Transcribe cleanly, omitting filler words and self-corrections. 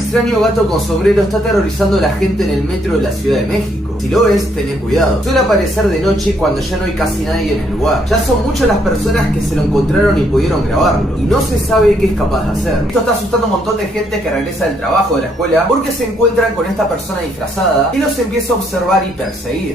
extraño gato con sombrero está aterrorizando a la gente en el metro de la Ciudad de México. Si lo ves, tené cuidado. Suele aparecer de noche cuando ya no hay casi nadie en el lugar. Ya son muchas las personas que se lo encontraron y pudieron grabarlo, y no se sabe qué es capaz de hacer. Esto está asustando a un montón de gente que regresa del trabajo, de la escuela, porque se encuentran con esta persona disfrazada y los empieza a observar y perseguir.